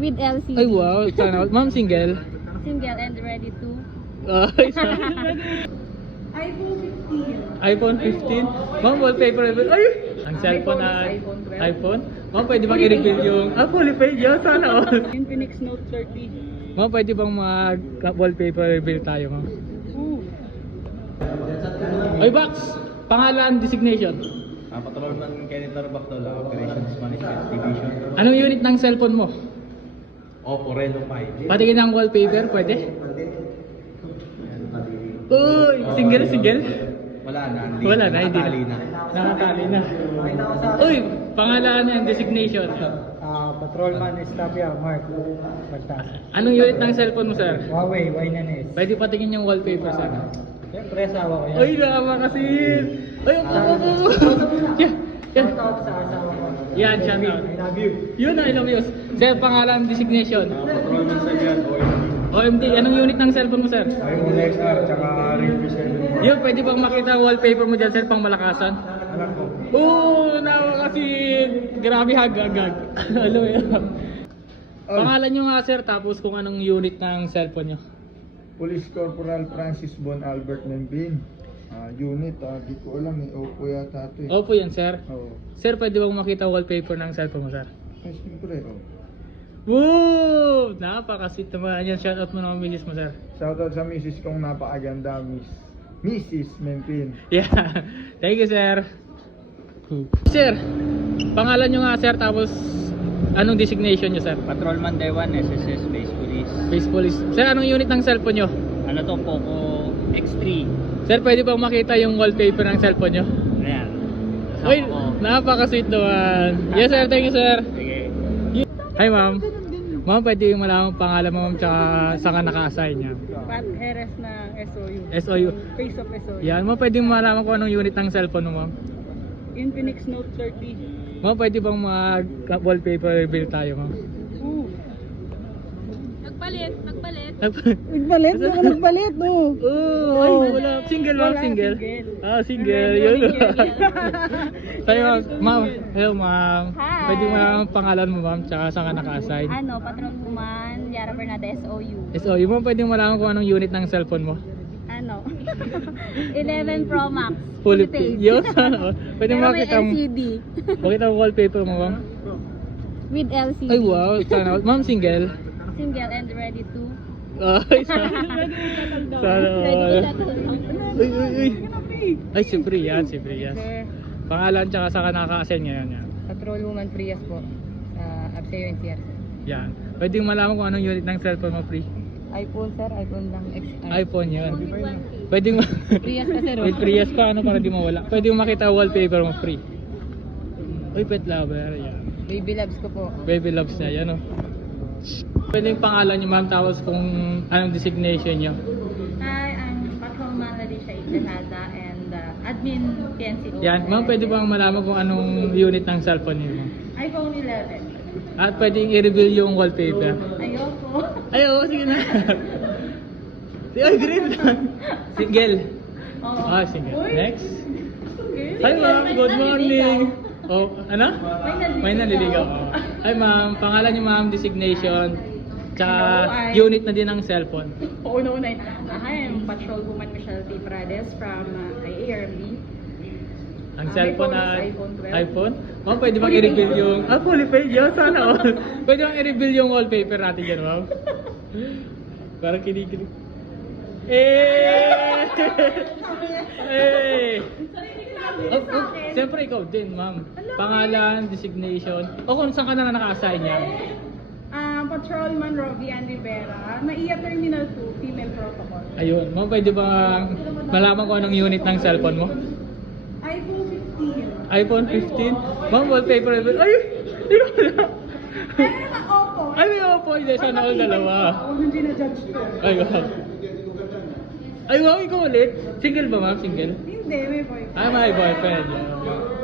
With LCD. Ay wow, sana. Ma'am, single? Single and ready to. Ay, iPhone 15. Ma'am, wallpaper. Ay! Ang cellphone na iPhone 12. iPhone. Ma'am, pwede bang i-reveal yung... Ah, fully paid yun. Sana all. Infinix Note 30. Ma'am, pwede bang mag-wallpaper reveal tayo, ma'am? Ooh. Ay, Box! Pangalan, designation. Ah, Patrolman Kenneth Tarbactol, Operations Management Division. Anong unit ng cellphone mo? Oppo Reno 5. Patingin ng wallpaper, pwede? Uy, single, single? Wala na, hindi. Wala na, hindi Nakatali na. na. Nakatali na. Uy, pangalan yan, designation. Ah, Patrolman Estabia, Mark. Basta. Anong unit ng cellphone mo, sir? Huawei, Y9S. Pwede patingin yung wallpaper, sir. Siyempre, asawa ko yan. Uy, naman kasi. Uy, oh, oh, oh, oh. Yeah, yeah. Shout out sa asawa ko. Yan, shout out. I love you. Yun, I love you. Sir, pangalan, designation. Ah, Patrolman OMD. OMD, anong unit ng cellphone mo, sir? iPhone XR, tsaka Realme 7. Yun, pwede bang makita ang wallpaper mo dyan, sir, pang malakasan? Alam ko. Oo, naman kasi. Grabe hagagag. Alam mo yun. Pangalan nyo nga, sir, tapos kung anong unit ng cellphone nyo. Police Corporal Francis Bon Albert Membin. Ah, unit, ah, di ko alam eh. Opo yata ito eh. Opo yan, sir. Oo. Sir, pwede bang makita wallpaper ng cellphone mo, sir? Ay, siyempre, oh. Woo! Napakasit naman yan. Shoutout mo naman misis mo, sir. Shoutout sa misis kong napakaganda, Miss Mrs. Membin. Yeah. Thank you, sir. Sir, pangalan nyo nga, sir, tapos anong designation nyo, sir? Patrolman Dewan, SSS Base Police. Base Police. Sir, anong unit ng cellphone nyo? Ano to, Poco X3. Sir, pwede bang makita yung wallpaper ng cellphone nyo? Ayan. Uy, Kasama ko. napaka-sweet naman. Yes, sir. Thank you, sir. Sige. Hi, ma'am. Ma'am, pwede yung malaman pangalan mo, ma'am, tsaka saan ka naka-assign niya. Pat Heres ng SOU. SOU. Face of SOU. Yan, ma'am, pwede yung malaman kung anong unit ng cellphone mo, ma'am. Infinix Note 30. Ma'am, pwede bang mag-wallpaper reveal tayo, ma'am? Nagpalit, nagpalit. Nagbalit? Baka nagbalit, no? Oh, ay, wala. Single, ma'am, single. Ah, single. Yun. Tayo, ma'am. Ma'am, hello, ma'am. Hi. Pwede mo pangalan mo, ma'am, tsaka saan ka naka-assign. Ano, patron kuman, Yara Bernada SOU. SOU, ma'am, pwede mo malaman kung anong unit ng cellphone mo? Ano? 11 Pro Max. Fully paid. Yun, ano? Pwede mo makita mo. LCD. Makita mo wallpaper mo, ma'am. With LCD. Ay, wow. Sana. Ma'am, single? Single and ready to. Ay, sana. Sana. Uy, uy, uy. Ay, si Prias, si Prias. Pangalan tsaka sa ka nakaka-assign ngayon yan. Patrolwoman Prias po. Sa Abseo NCR. Yan. Pwede malaman kung anong unit ng cellphone mo, Pri. iPhone sir, iPhone lang XR. iPhone yun. Pwede mo... Prias kasi ro. With Prias pa, ano, para di mawala. Pwede mo makita wallpaper mo, Pri. Uy, pet lover. Yan. Baby loves ko po. Baby loves niya, yan o. Pwede yung pangalan niyo, ma'am, tapos kung anong designation niyo. Hi, I'm Patrolman Larisha Itahada and uh, admin PNCO. Yan, ma'am, pwede bang malaman kung anong unit ng cellphone niyo, ma'am? iPhone 11. At pwedeng i-reveal yung wallpaper. Ayoko. Ay, oo, sige na. Ay, green lang. Single. Oo. Ah, single. Next. Hi, ma'am. Good morning. Oh, ano? May nanliligaw. Oh. Hi, ma'am. Pangalan niyo, ma'am, designation. Tsaka Hello, I- unit na din ng cellphone. Pauna-una. Uh, hi, I'm Patrolwoman Michelle T. Prades from uh, IARB. Ang Ah, cellphone iPhone na is iPhone 12. iPhone? Ma'am, pwede bang i-reveal yung... Ah, fully paid yun. Sana all. pwede bang i-reveal yung wallpaper natin dyan, ma'am? Parang kinikilig. Eh! eh! Oh, oh, Siyempre ikaw din, ma'am. Pangalan, designation. O kung saan ka na naka-assign yan. Um, Patrolman Rovian Rivera, NAIA Terminal 2, Female Protocol. Ayun. Ma'am, pwede bang malaman ko anong unit ng cellphone mo? iPhone 15. iPhone 15? Ma'am, wallpaper. Ay! Hindi ko alam. Na, Oppo? Ay, may Oppo. Hindi, sana all dalawa. Hindi na-judge ko. Ay, wow. Ay, wow, ikaw ulit. Single ba, ma'am? Single? Hindi, may boyfriend. Ah, may boyfriend. Yeah.